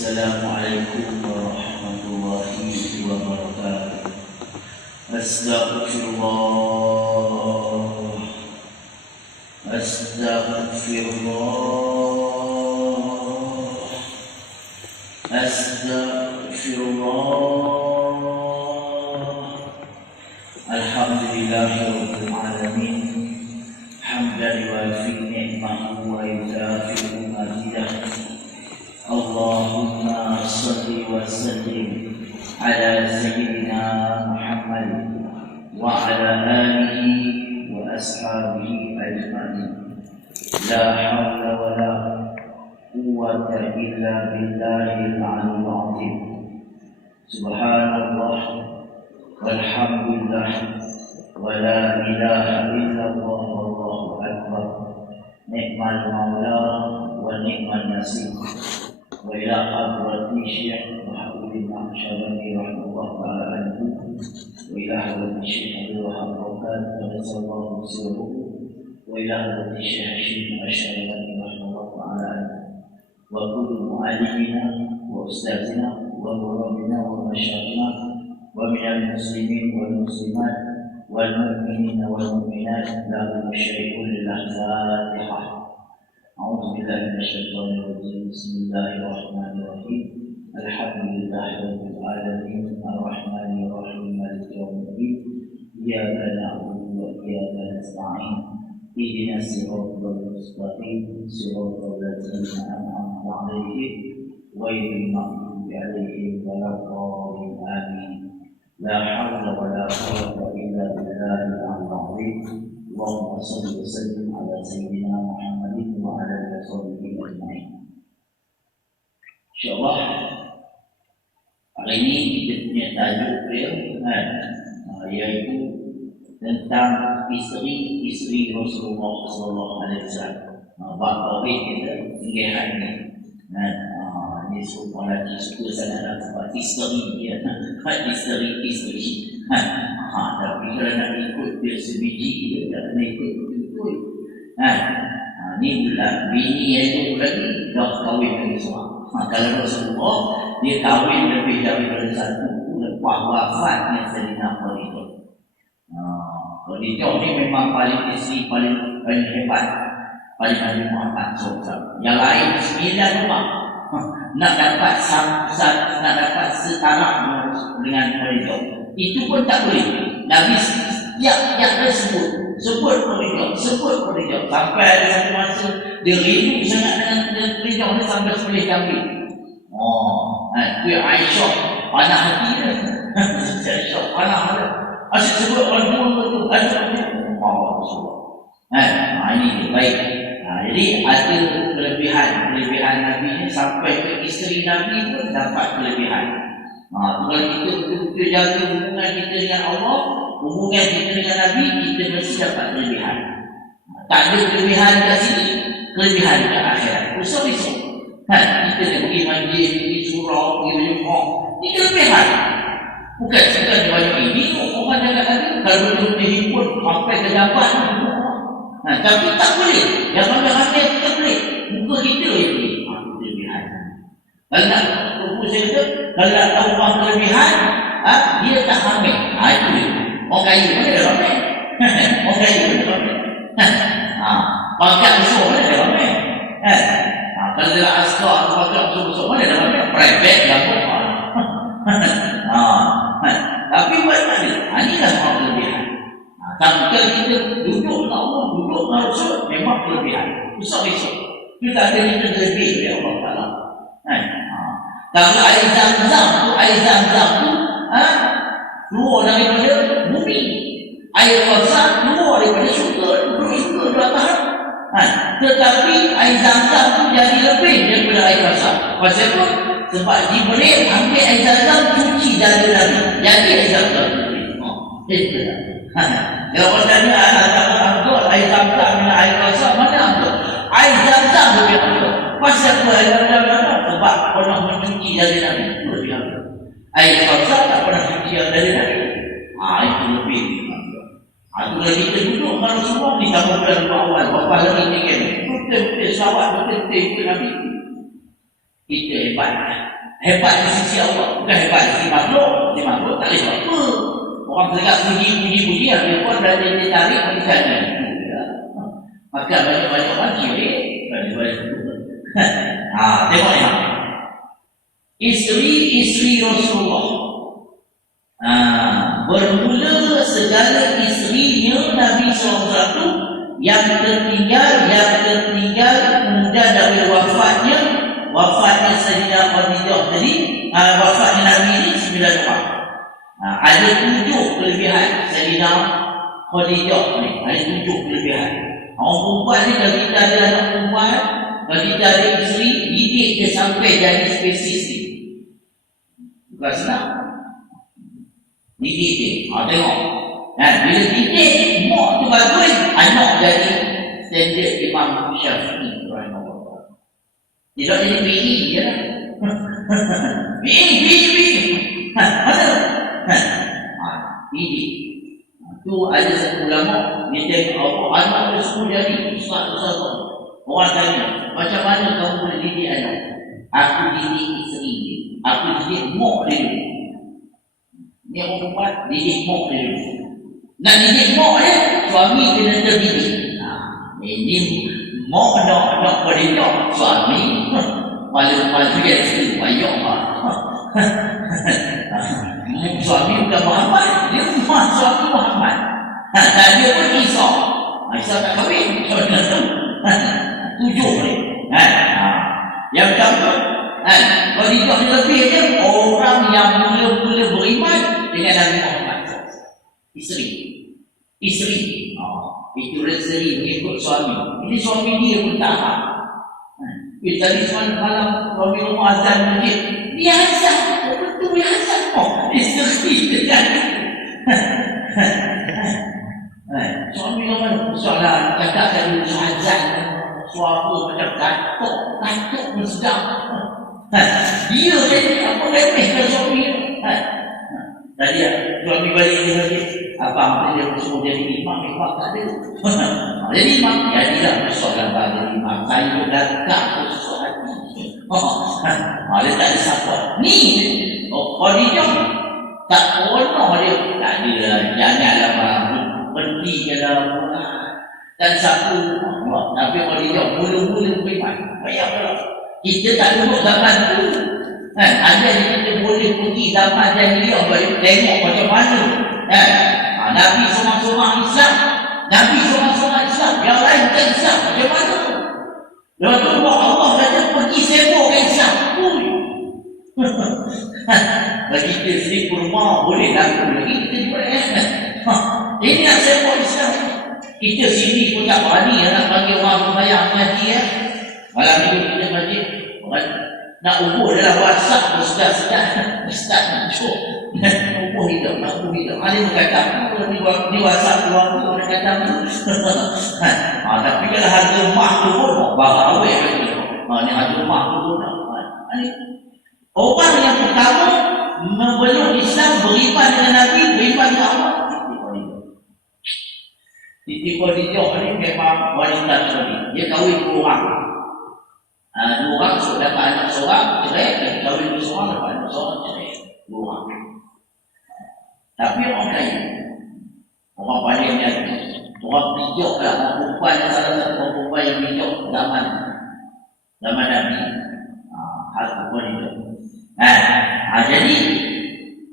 Assalamualaikum warahmatullahi wabarakatuh. Astagfirullah, astagfirullah, astagfirullah. Alhamdulillahirabbil alamin. Hamdan yuwafi ni'mahu wa yukafi'u mazidah. Allahumma salli wa sallim ala sayyidina Muhammad wa ala alihi wa ashabihi ajma'in. La hawla wa la quwwata illa billahil aliyyil azim. Subhanallah walhamdulillah wa la ilaha illallah wallahu akbar. Ni'mal maula wa ni'mal nasir. Wa ila hadrati Syekh Muhammadin Syabani rahimahullah ta'ala anhu wa ila hadrati Syekh Abdul Wahab Rokan wa sallallahu sirruhu wa ila hadrati Syekh Hashim Asy'ariyani rahimahullah ta'ala anhu wa kullu mu'allimina wa ustazina wa murabina wa masyayikhina wa minal muslimin wal muslimat wal mu'minina wal mu'minat lahum syai'un lillah. Fatihah. أعوذ بالله من الشيطان الرجيم. بسم الله الرحمن الرحيم. الحمد لله رب العالمين الرحمن الرحيم مالك يوم الدين. إياك نعبد وإياك نستعين. اهدنا الصراط المستقيم صراط الذين أنعمت عليهم غير المغضوب عليهم ولا الضالين آمين. لا حول ولا قوة إلا بالله العلي العظيم. اللهم صل وسلم على سيدنا محمد وعلى آله وصحبه أجمعين. InsyaAllah hari ini kita punya tajuk iaitu tentang isteri Rasulullah SAW. Bab tauhid kita tinggi hari ini. Ini semua lagi suka sangat sebab isteri dia. Isteri. Tapi kalau nak ikut dia sebiji, dia tak kena ikut betul. Ini bulan bini yang itu lagi dah kahwin lagi semua. Kalau Rasulullah dia kahwin lebih daripada satu lepas wafatnya Sayyidina Khadijah. Khadijah ni memang paling isteri paling hebat, paling Nabi Muhammad SAW. Yang lain 9 rumah nak dapat setara dengan Khadijah. Itu pun tak boleh. Nabi yang sebut Khadijah sampai ada satu masa dia rindu sangat dengan Khadijah ni sampai sembelih kambing. Tu Aisyah panah hati dia. Aisyah panah dia. Asyik sebut orang betul ada ini baik. Jadi ada kelebihan Nabi ni sampai ke isteri Nabi pun dapat kelebihan. Kalau kita betul-betul jaga hubungan kita dengan Allah, hubungan kita dengan Nabi, kita mesti dapat kelebihan. Tak ada kelebihan kat sini, kelebihan kat akhirat. Usah-usah. Kita nak pergi manjir, pergi surau, pergi menyumbang. Ini kelebihan. Bukan sekadar banyak ini, orang jangan lagi. Kalau betul-betul himpun, sampai ke dapat. Tapi tak boleh. Yang mana-mana kita boleh. Muka kita ini. Kelebihan. Kalau nak saya kata, kalau nak tahu orang kelebihan, dia tak hamil. Itu dia. Orang kaya mana dia hamil? Orang kaya mana dia hamil? Pangkat besar mana dia hamil? Kalau dia askar atau pangkat besar mana dia hamil? Private lah pun. Tapi buat mana? Inilah orang kelebihan. Tapi kalau kita duduk Allah, duduk Rasul, memang kelebihan. Besar-besar. Kita ada kita lebih dari Allah Ta'ala. Kalau air zam-zam tu keluar daripada bumi. Air Kausar keluar daripada syurga belakang. Tetapi air zam-zam tu jadi lebih daripada air Kausar. Pasal apa? Sebab Jibril ambil air zam-zam cuci dada Nabi. Jadi air zam-zam kalau orang tanya air zam-zam dengan air Kausar mana ambil? Air zam-zam lebih ambil. Pasal apa air zam-zam? Sebab pernah mencuci dari Nabi. Itu lebih ambil. Air Kausar tak pernah cuci dari Nabi. Itu lebih. Itu lagi kita duduk kalau semua ditambah bulan awal. Bapak lagi tinggal. Betul-betul sawat, betul-betul ikut Nabi. Itu hebat. Hebat di sisi Allah, bukan hebat di sisi makhluk. Di makhluk tak boleh buat apa. Orang dekat puji, dia pun dah dia tarik bagi sana. Maka banyak-banyak lagi boleh. Tengok ni. Isteri Rasulullah. Bermula segala isterinya Nabi SAW yang tertinggal kemudian dari wafatnya Sayyidah Khadijah tadi, wafatnya Nabi ini 9 orang. Ada 7 kelebihan Sayyidah Khadijah ni, ada 7 kelebihan. Orang perempuan ni kalau kita ada anak perempuan, kalau kita ada isteri, didik dia sampai jadi spesies ni. Bukan senang. Didik dia. Tengok. Bila didik, mak tu bagus, anak jadi standard Imam Syafi'i. Tidak jadi PI je lah. PI. Mana? Didik. Tu ada satu ulama, dia tengok anak dia semua jadi ustaz. Orang tanya, macam mana kamu boleh didik anak? Aku didik isteri dia. Aku didik mak dia dulu. Ni orang perempuan, didik mak dia dulu. Nak didik mak dia, suami kena terdidik. Ini mak nak berdikak, suami malu dia tu, banyak lah. Suami bukan Muhammad, dia suami Muhammad. Dan dia pun Isa tak kahwin. 7 ni. Yang pertama, Khadijah ni lebih dia orang yang mula-mula beriman dengan Nabi Muhammad. Isteri. Itu rezeki mengikut suami. Ini suami dia pun tahan. Tadi malam suami rumah azan masjid, dia azan. Betul dia azan. Isteri dia jadi. Suami rumah soalan cakap tadi azan. Suara macam katuk pun sedap. Dia jadi apa remeh ke suami. Tadi suami balik dia masjid, abang dia semua jadi imam tak ada. Jadi imam, jadilah persoalan bagi imam. Saya berdekat persoalan hati. Dia tak ada siapa. Ni, Khadijah tak pernah dia. Tak ada, janganlah berhenti ke dalam rumah. Dan satu, Nabi Khadijah mula-mula beriman. Bayanglah, kita tak duduk zaman tu. Ada yang kita boleh pergi zaman jahiliah balik tengok macam mana. Nabi seorang-seorang Islam. Yang lain bukan Islam. Macam mana? Lepas tu Allah kata pergi sibuk ke Islam. Bagi kita sendiri kurma boleh laku lagi. Kita juga ini nak sibuk Islam. Kita sini pun tak berani nak panggil orang sembahyang mengaji. Malam minggu kita masjid nak ubur dalam WhatsApp bersedar-sedar. Ustaz nak cukup ubur hidup. Ada yang kata ni WhatsApp keluar tu orang kata tapi kalau harga mah tu pun bapak awet lagi. Ni harga mah tu pun orang yang pertama memeluk Islam, beriman dengan Nabi, beriman dengan Allah. Siti Khadijah ni memang wanita cerdik. Dia kahwin 2 orang. 2 orang sudah dapat anak seorang, cerai. Kahwin 2 seorang, dapat anak seorang, cerai. 2 orang. Tapi orang kaya. Orang paling ni ada. Orang bijak lah. Orang perempuan yang salah satu orang perempuan yang bijak zaman Nabi. Harga Khadijah. Jadi,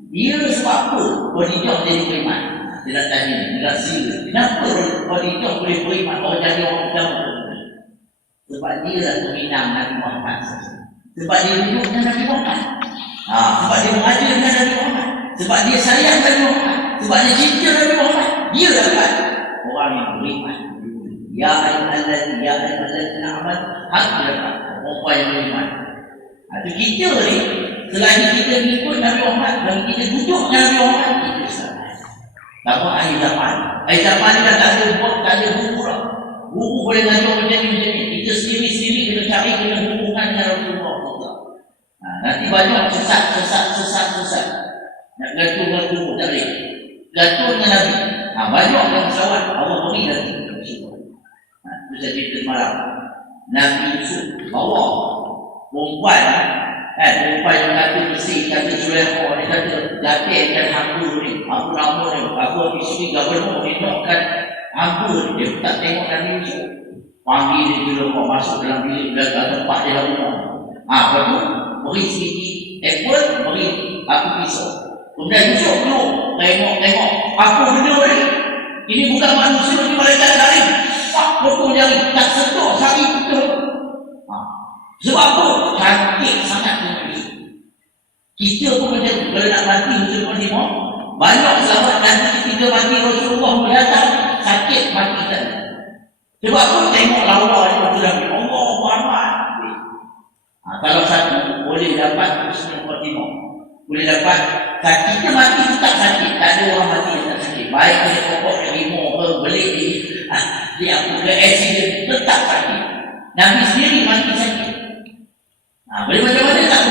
dia sebab apa Khadijah jadi beriman? Dia nak tanya, dia nak sila. Kenapa Khadijah boleh beriman? Orang jadi orang pertama. Sebab dia lah peminang Nabi Muhammad. Sebab dia duduk dengan Nabi Muhammad. Sebab dia mengajar dengan Nabi Muhammad. Sebab dia sayang Nabi Muhammad. Sebab dia cinta Nabi Muhammad. Dia lah kan orang yang beriman. Ya ayyuhallazina amanu haqqan orang yang beriman. Itu kita ni, selagi kita ikut Nabi Muhammad, selagi kita duduk dengan Nabi Muhammad, kita selamat. Lama akhir zaman. Akhir zaman ni dah tak ada buku lah. Buku boleh ngajar macam ni. Kita sendiri-sendiri kena hubungan dengan Rasulullah. Nanti banyak sesat. Nak gantung tak boleh. Gantung dengan Nabi. Banyak yang pesawat Allah beri nanti. Itu saya cerita semalam. Nabi Yusuf bawa Perempuan perempuan yang kata bersih, kata Zulekha, dia kata jatihkan hamba ni, apa nama ni, apa isteri gubernur ni nakkan hamba ni, dia tak tengok Nabi Yusuf. Panggil dia Zulekha masuk dalam bilik belakang tempat dia rumah. Apa tu? Beri sedikit apple, beri aku pisau. Kemudian Yusuf duduk, tengok apa benda ni? Ini bukan manusia, ini malaikat lain. Sak potong jari, tak sentuh sari betul. Sebab apa? Cantik sangat Nabi. Kita pun macam tu. Kalau nak mati Rasulullah ni banyak sahabat nanti ketika mati Rasulullah datang sakit mati tadi. Sebab apa? Tengok lawa ni waktu Nabi. Allah Muhammad. Kalau satu boleh dapat Husnul Khatimah. Boleh dapat kita mati tetap sakit. Tak ada orang mati yang tak sakit. Baik dia pokok harimau ke belik dia apa ke accident tetap sakit. Nabi sendiri mati sakit. Boleh macam-macam tak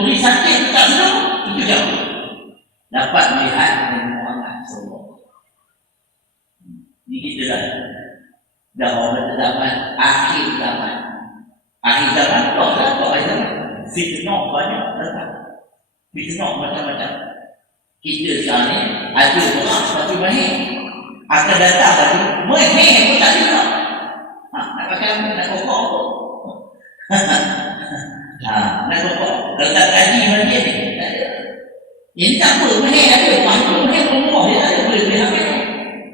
beri sakit tak senang, itu jauh. Dapat melihat Nabi Muhammad SAW. Ini kita dah orang zaman akhir zaman. Akhir zaman tak akhir zaman. Fitnah banyak datang. Fitnah macam-macam. Kita sekarang ni ada orang sepatu mahir. Akan datang lagi mahir pun tak juga. Nak pakai apa? Nak kokok apa? Nak kokok. Kalau tak kaji macam ni, tak ada. Ini tak apa, mahir ada. Mahir rumah dia tak ada. Boleh beli hamil.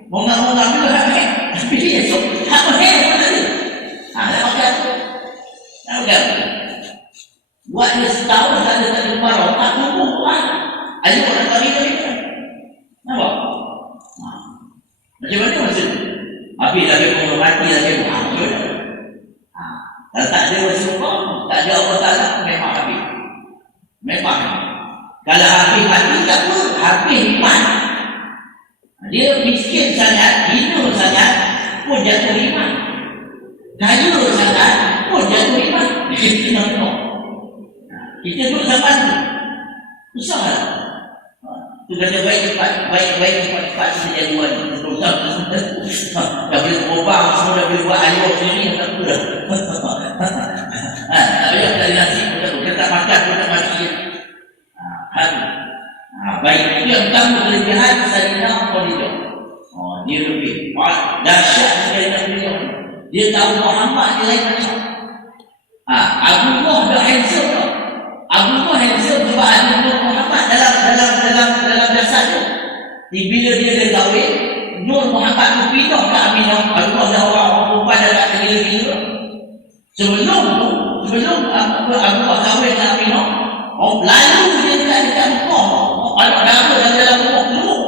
Mongang-mongang juga hamil. Tapi dia esok, tak mahir pun tak ada. Nak pakai apa? Nak pakai apa? Buat dia setahun tak ada barang, tak tumbuh pun. Ada orang kari-kari kan? Nampak? Macam mana maksud? Habis lagi menghormati lagi muhammad. Kalau tak ada Rasulullah, tak ada Allah Ta'ala, memang habis. Memang. Kalau habis hati, tak apa. Habis iman. Dia miskin sangat, hina sangat, pun jatuh iman. Kaya sangat, pun jatuh iman. Kita duduk zaman tu. Susah lah. Tu kata baik cepat sejauhan. Dah boleh berubah, semua dah boleh buat ayam sendiri, tak apa dah. Tak payah tak ada nasi pun tak apa. Kita tak makan pun tak mati. Baik, itu yang pertama kelebihan Sayyidina Khadijah. Dia lebih dahsyat Sayyidina Khadijah. Dia tahu Muhammad dia lain macam. Abdullah dah handsome tau. Abdullah handsome sebab ada Muhammad dalam jasad tu. Bila dia dah kahwin, Nur Muhammad tu pindah ke Aminah. Abdullah dah orang perempuan dah tak tergila-gila. Sebelum Abdullah kahwin ke Aminah, lalu dia dekat Mekah. Kalau ada dalam rumah keluar.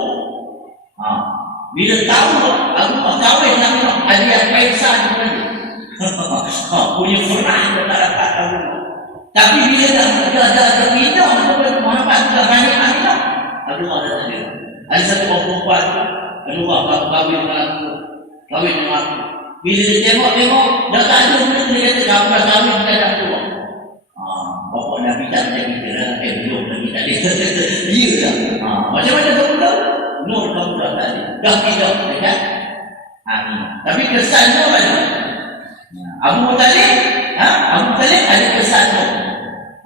Bila tahu Abdullah kahwin ke Aminah, Aliyah Kaisar punya perah dia tak dapat Abdullah. Tapi bila dah pindah Muhammad sudah balik Aminah, Abdullah dah tak ada. Ada satu orang perempuan, Abdullah kahwin dengan aku. Bila dia tengok, dah tak ada benda, dia kata, kamu dah kahwin dengan Abdullah. Bapak Nabi tak macam kita lah. Belum Nabi tak ada. Dia dah. Macam-macam kamu tahu? Nur kamu dah tak ada. Dah pindah dekat Aminah. Tapi kesan Nur ada. Abu Talib ada kesan Nur.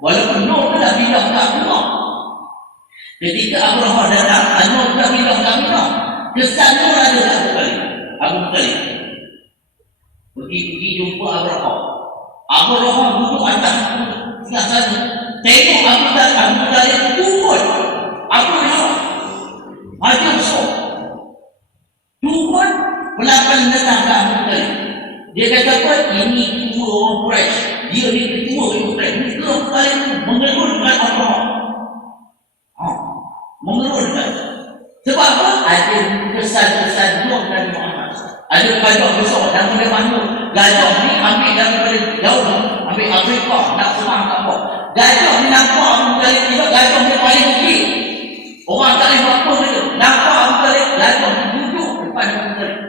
Walaupun Nur pun dah pindah ke Abdullah. Ketika Abrahah datang, Nur dah pindah ke Aminah. Kesan Nur ada tak Abu Talib? Pergi jumpa Abrahah. Abrahah duduk atas tengah sana. Tengok Abu Talib turun. Abrahah maju sok. Turun pelan-pelan datang ke Abu Talib. Dia kata apa? Ini ketua orang Quraisy. Dia ni ketua orang Quraisy. Ini ketua Abu Talib mengerunkan Abrahah. Mengerunkan. Sebab apa? Ada kesan-kesan Nur Nabi Muhammad. Ada gajah besar nama dia Mahmud. Gajah ni ambil daripada jauh, ambil Afrika, nak serang apa. Gajah ni nampak Abu Talib juga, gajah ni paling tinggi. Orang tak boleh buat apa dia. Nampak Abu Talib, gajah ni duduk depan Abu Talib.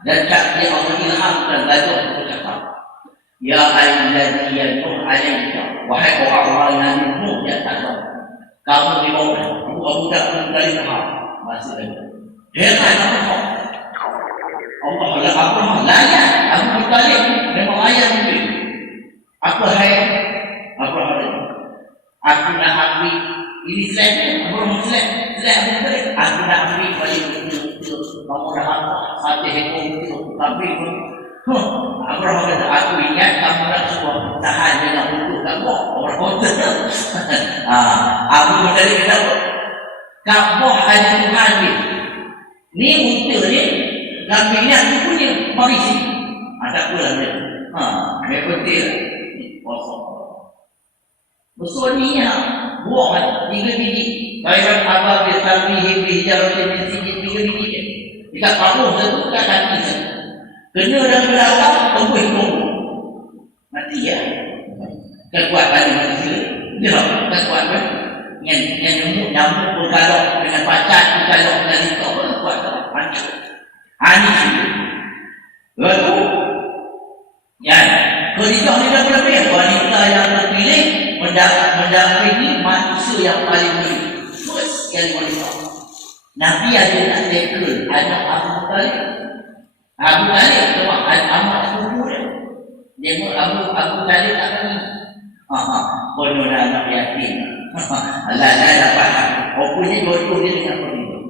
Dan dia Allah ilhamkan gajah ni bercakap. Ya ayyuhallazina Nuh alaika. Wahai orang-orang yang Nuh di atas kamu di bawah. Abu Talib faham. Masih lagi. Heran apa? Allah Abraham layan Abu Talib memang layan mungkin. Apa hai? Apa hari? Aku nak ambil ini slide, apa slide? Slide apa balik? Aku nak ambil balik itu. Kamu dah apa? Satu ekor itu, tapi apa kata aku ingat kamu nak semua tahan dengan untuk kamu orang kota. Aku dari kata kamu ada Tuhan ni untuk ni kambingnya aku punya mari sini. Ada pula dia. Dia penting. Kosong. Besar ni buah 3 biji. Bayar apa bertabihi bijarati min sijil 3 biji. Jika paruh tu kat kaki sana. Kena dalam belakang tembus tunggu. Mati ya. Kekuatan manusia. Dia kekuatan yang nyamuk bergalak dengan pacat bergalak dari kau kekuatan hancur. Hancur. Lalu ya, kerja ni dah berlebih. Wanita yang terpilih mendampingi manusia yang paling mulia. First yang wanita. Nabi ada nak tackle anak Abu Talib. Abu Talib sebab anak sepupu dia. Dia pun Abu Talib tak kena. Bodoh anak yatim. Allah saya dapat. Rupanya bodoh dia dengan bodoh.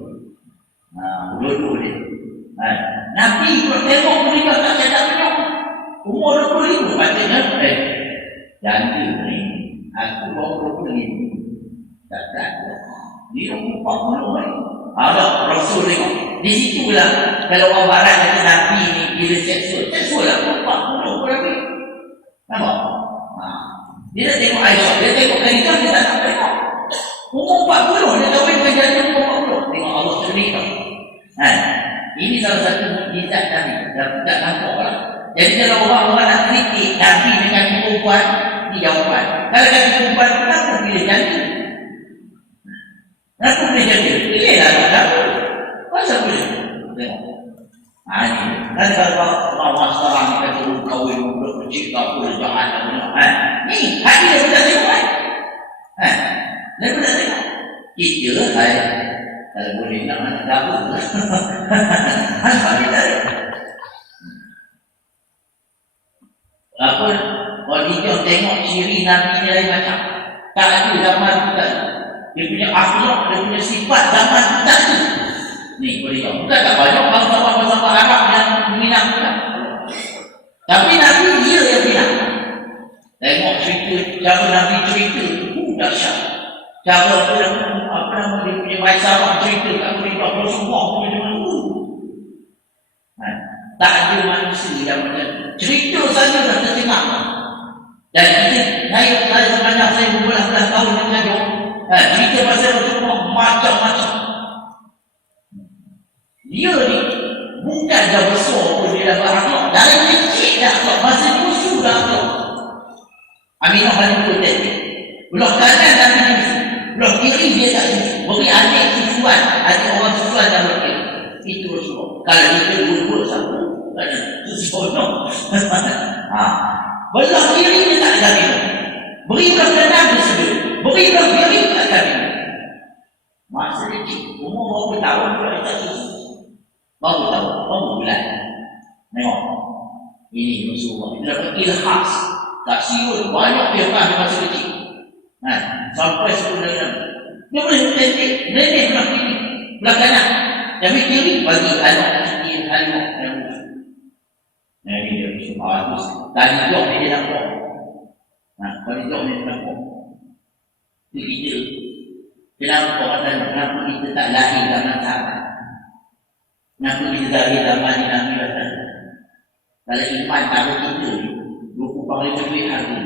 Bodoh dia. Nabi tengok mereka tak sedap penyok. Umur 25 katanya. Janji ni. Aku bawa 25. Tak. Dia umur 40 ni. Ada Rasul tengok. Di situlah kalau orang barat kata Nabi ni gila seksual lah. 40 berapa? Nampak? Dia dah tengok Aisyah. Dia tengok Khadijah. Dia tak nak tengok. Umur 40. Dia kahwin dengan jatuh umur 40. Tengok Allah cerita. Ini salah satu mukjizat tadi. Tak nampak lah. Jadi kalau orang-orang nak kritik Nabi dengan perempuan, ini jawapan. Kalau kata perempuan, kenapa pilih jantung? Kenapa pilih jantung? Pilihlah kenapa? Masa pilih? Tengok. Ini. Dan kalau orang sekarang ni kata kahwin budak kecil, tak boleh jahat. Ni, hati dia sudah tengok kan? Dia sudah tengok. Kita lah. Kalau boleh nak anak dapur. Apa kita ada? Apa? Khadijah tengok ciri Nabi ni lain macam. Tak ada zaman kita. Dia punya akhlak, dia punya sifat zaman kita tu. Ni Khadijah. Bukan tak banyak bangsa-bangsa Arab yang minat kita. Tapi Nabi dia yang minat. Tengok cerita, cara Nabi cerita. Dahsyat. Cara apa nama dia punya maisarah cerita kat Khadijah. Rasulullah punya tak ada manusia yang macam cerita saja dah tercengang. Dan kita saya sebenarnya saya berbelas-belas tahun dengan dia. Cerita pasal Rasulullah macam-macam. Dia ni bukan dah besar pun dia dah berakhlak. Dari kecil dah akhlak. Masa musuh dah akhlak. Aminah paling betul. Belah kanan dan musuh. Belah kiri dia tak susu. Beri adik susuan. Adik orang susuan dan berkira. Itu Rasulullah. Kalau kita dua-dua sama. Seronok. Belah kiri dia tak ada minum. Beri belah kanan dia sedut. Beri belah kiri tak ada minum. Masa kecil. Umur berapa tahun dia tak susu. Baru tahu. Baru bulan. Tengok. Ini Rasulullah. Dia dapat ilhas. Tak siul. Banyak firman di masa kecil. Sampai 10 tahun. Dia boleh nenek belah kiri. Belah kanan. Tapi kiri bagi anak kecil anak yang musuh. Ini dia bagus. Dan hijau ni dia nampak. Kalau hijau ni dia nampak. Itu kita. Kenapa kita tak lahir zaman sahabat? Kenapa kita lahir zaman ni Nabi kata? Kalau iman taruh kita ni, 25 duit harga.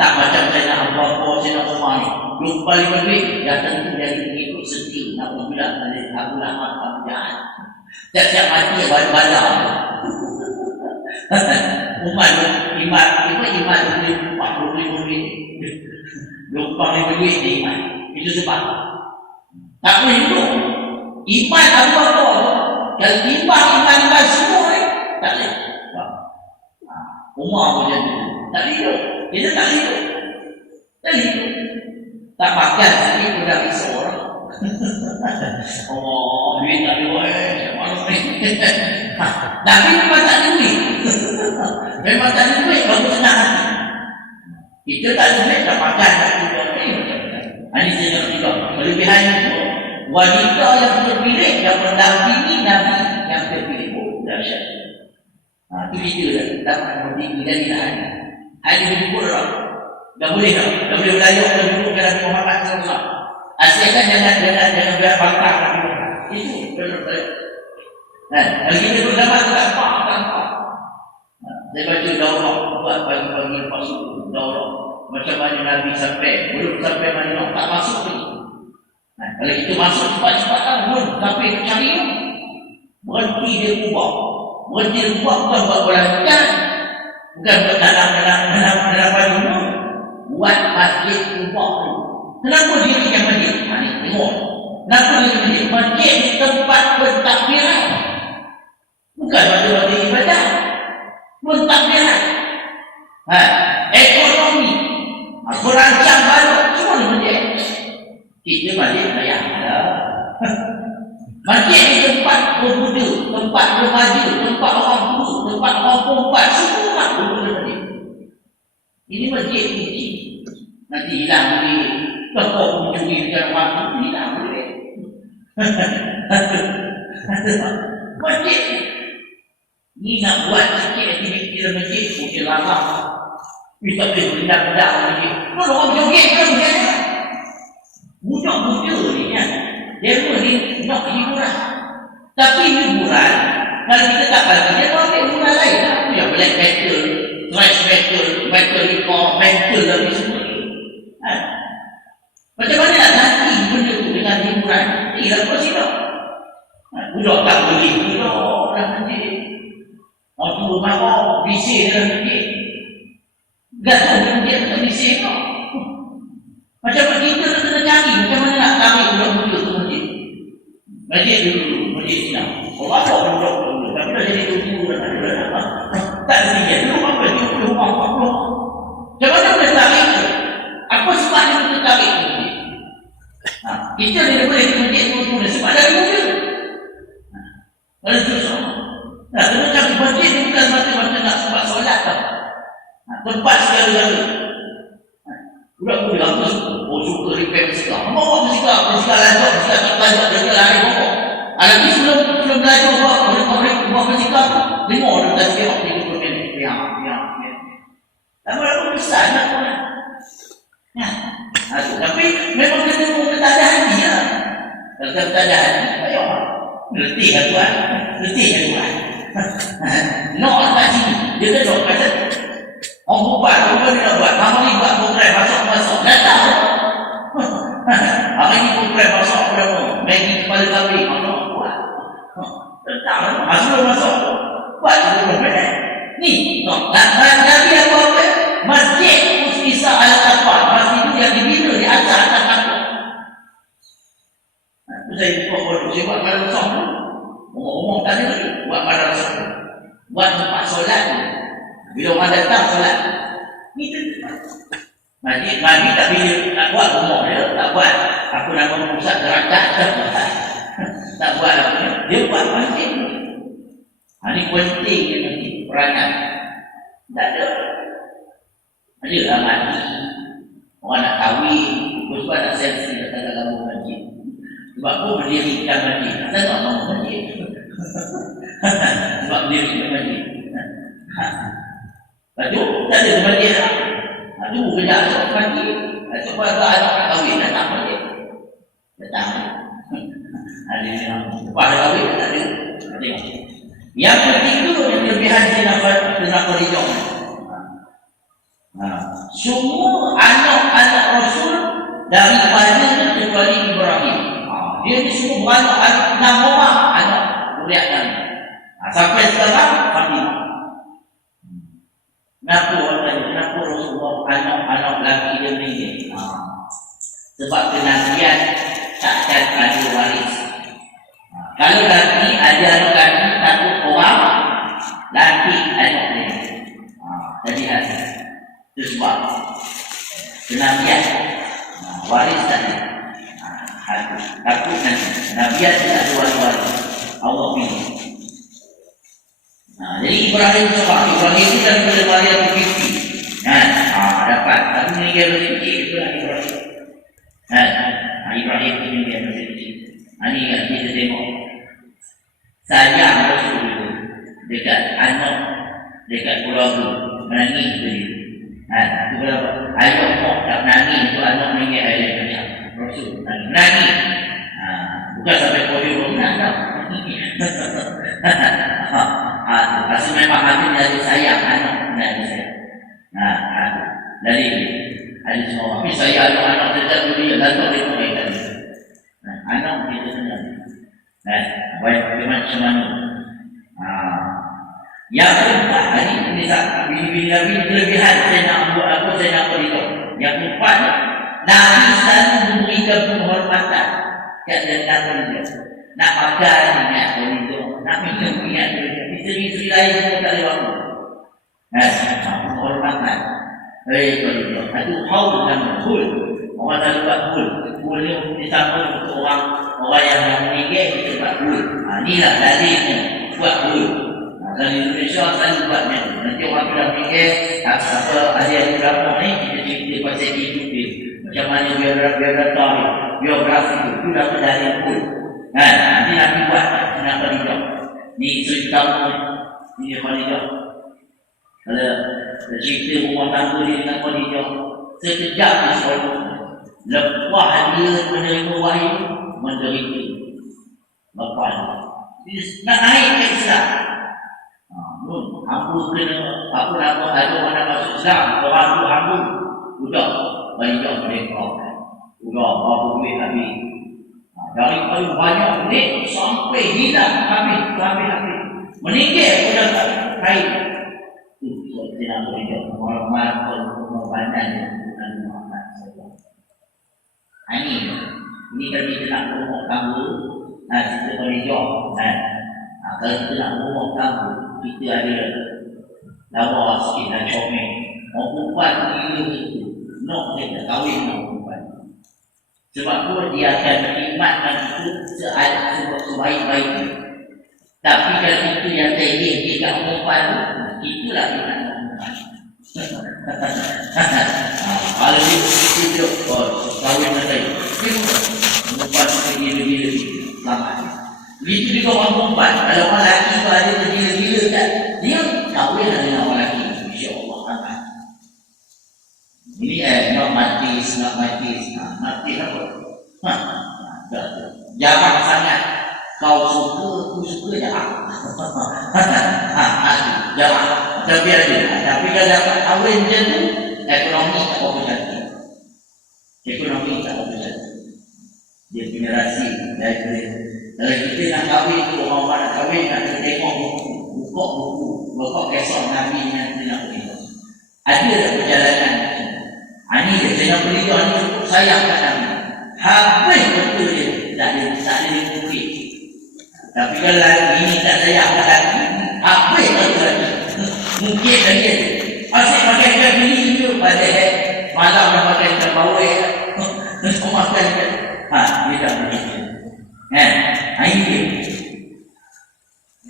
Tak macam saya nak apa-apa, saya nak rumah ni. 25 duit, yang tentu jadi pengikut setia. Nak bilang Abu Lahab, Abu Jahat. Tiap-tiap mati bala-bala. Iman 25 duit. 25 duit dia iman. Itu sebab. Tak boleh hidup. Iman apa-apa. Kalau iman semua ni, tak boleh. Umar pun jadi. Tak boleh hidup. Kita tak boleh hidup. Tak boleh hidup. Tak makan sikit pun dah risau orang. Oh, duit tak boleh buat. Mana ni? Nabi memang tak ada duit. Memang tak ada duit, baru senang hati. Kita tak ada duit, tak makan, tak ada duit. Ini saya nak juga. Kelebihan itu, wanita yang terpilih yang mendampingi Nabi yang terpilih. Oh, dahsyat. Itu kita dah dapat menjadi jadilah hanya berjumpa orang. Tak boleh tak? Tak boleh belajar dan duduk dalam Muhammad SAW. Asalkan jangan biar bangkang Nabi Muhammad. Itu benar-benar. Kalau kita berdapat tak apa. Saya baca daurah buat pagi-pagi lepas subuh. Daurah macam mana Nabi sampai, belum sampai mana tak masuk lagi. Kalau kita masuk cepat-cepatan pun sampai cari berhenti dia ubah. Berhenti dia ubah bukan buat belajar, bukan buat dalam dulu. Buat masjid ubah tu. Kenapa dia yang masjid? Tengok. Kenapa dia masjid? Masjid di tempat pentakbiran. Bukan pada ibadah. Pentakbiran. Ekonomi. Perancang baru. Semua di masjid. Kita masjid bayar. Masjid di tempat pemuda, tempat remaja, tempat orang tua, tempat orang perempuan. Semua duduk di masjid. Ini masjid kunci. Nanti hilang duit. Kau mencuri dengan waktu, hilang duit. Masjid. Ini nak buat sikit aktiviti dalam masjid, mungkin lama. Kita boleh benda-benda masjid. Kalau orang joget kan macam mana? Budak-budak ni kan. Dia pun ni nak hiburan. Tapi hiburan, kalau kita tak bagi, dia mau ambil hiburan lain. Yang black metal, thrash metal, metal hip-hop, mental dan semua ni. Macam mana nak ganti benda tu dengan hiburan? Tidak possible. Budak tak boleh budak dalam masjid. Orang tua marah, bising dalam masjid. Gantung masjid tak bising kau. Macam mana kita kena cari, macam mana nak tarik budak-budak tu masjid. Masjid dulu, masjid Islam. Orang apa budak dulu, tapi dah jadi tujuh dah ada. Tak ada tiga, dulu apa, 30 orang, 40. Macam mana boleh tarik tu? Apa sebabnya kita tarik tu? Kita tidak boleh ke masjid tu sebab dari muda. Kalau itu sama. Kena cari masjid ni bukan mata-mata nak sebab solat tau. Tempat segala-gala. Budak-budak tu suka repair bisikal. Bawa bisikal lanjut, bisikal tak lanjut, dia lari bawa. Lagi sebelum belajar buat bisikal tu, dengar dia tak siap, dia ikut minit. Lama-lama besar nak pun. Tapi memang dia tengok kita ada hati lah. Kalau kita ada hati, payah. Letih kan tuan? Letih kan tuan? Nak tak sini. Dia tengok kata, orang buat, orang dia nak buat. Mama ni buat program masuk. Datang. Hari ni program masuk berapa? Maggi kepala kambing. Mana nak buat? Datang. Masuk. Buat program. Ni, Nabi apa? Masjid Isa Al-Taqwa. Masjid itu yang dibina di atas takwa. Saya buat madrasah tu. Umum tak ada lagi. Buat madrasah tu. Buat tempat solat tu. Bila orang datang solat. Ni tu. Masjid tak bila nak buat umum dia. Tak buat. Aku nama pusat derajat. Tak buat apa ni. Dia buat masjid tu. Ini penting dia nanti. Peranan. Tak ada. Adalah mati. Orang nak kahwin. Sebab nak sensi datang dalam masjid. Sebab pun berdirikan masjid. Saya tak mahu masjid. Sebab berdirikan masjid. Lepas tu, tak ada masjid lah. Itu kerja asal masjid. Sebab ada anak nak kahwin, datang masjid. Datang. Ada yang lepas ada kahwin, tak ada. Tengok. Yang ketiga, kelebihan Jenafar Hijau. Semua anak-anak Rasul daripada kecuali Ibrahim. Dia ni semua beranak anak orang, anak Zuriat Nabi. Sampai sekarang Fatimah. Kenapa Rasulullah anak-anak lelaki dia meninggal? Sebab kenabian takkan ada waris. Kalau nanti ada anak lelaki satu orang, lelaki anak dia. Jadi ada. Itu sebab kenabian waris tadi. Takut nanti Nabiat tidak ada waris. Allah pilih. Jadi Ibrahim coba, Ibrahim itu daripada Maria begitu. Dapat. Tapi meninggal masih kecil itu lah Ibrahim. Ibrahim itu meninggal masih kecil. Ini yang kita tengok. Saya Rasul itu dekat anak, dekat keluarga menangis begitu. Itu berapa? Ayah mau tak menangis itu anak meninggal ayah macam Rasul menangis. Bukan sampai podium menangis. Pasti memang hati dari sayang anak dari saya. Dari ada semua. Tapi saya anak sejak dulu ya datang di mereka. Anak itu benar. Baik macam mana? Yang keempat ini bisa bila kelebihan saya nak buat apa saya nak beri. Yang keempat Nabi selalu memberikan penghormatan kepada Nabi. Nak makan ingat itu, nak minum ingat itu. Isteri-isteri lain pun tak lewat. Penghormatan. Itu haul dan hul. Orang tak buat hul. Hul ni disambung untuk orang yang meninggal kita buat hul. Inilah dalilnya buat hul. Kalau Indonesia selalu buatnya. Nanti orang sudah meninggal, apa ahli-ahli berapa ni kita cerita pasal hidup dia. Macam mana biografi itu dapat dari hul. Nanti Nabi buat nak Khadijah. Ni cerita ini Khadijah. Kalau cerita rumah tangga dia dengan Khadijah, sekejap dia selalu lepas dia menerima wahyu menderita. Lepas dia nak naik ke Islam. Hamba kena apa nama ada orang masuk Islam, orang tu hamba sudah Khadijah mereka. Sudah berapa duit habis. Daripada banyak duit sampai hilang habis. Meninggal pun dah kain. Itu kita nak beri hormat pengorbanan Nabi Muhammad SAW. Ini kalau kita nak rumah tangga, kita boleh jawab. Kalau kita nak rumah tangga, kita ada lawa sikit dan comel. Orang perempuan gila itu, nak kita kahwin dengan perempuan. Sebab tu dia akan menikmatkan itu sebaik-baiknya. Tapi kalau itu yang terjadi di kampung baru, itulah kita nak. Kalau itu kahwin dengan saya, perempuan tergila-gila selamat. Begitu juga orang perempuan, kalau orang lelaki itu ada tergila-gila kan, dia kahwin dengan orang lelaki. InsyaAllah aman. Ini not matis. Matis apa? Jangan sangat. Kau suka, aku suka, jangan. Jangan. Tapi aja. Tapi kalau dapat kahwin je tu, ekonomi tak apa cantik. Ekonomi tak apa cantik. Dia punya rahsia. Kalau kita nak kahwin tu, orang nak kahwin, nak tengok buku. Buka kisah Nabi yang tidak beritahu. Ada tak perjalanan? Ini dia, saya nak beritahu ni cukup sayang kat Nabi. Habis betul dia. Tak ada bukit. Tapi kalau ini tak sayang kat Nabi, habis betul lagi. Mungkin lagi ada. Asyik makan ikan bini juga pada malam dah makan ikan bawai. Makan ikan. Dia tak begitu. Ini dia.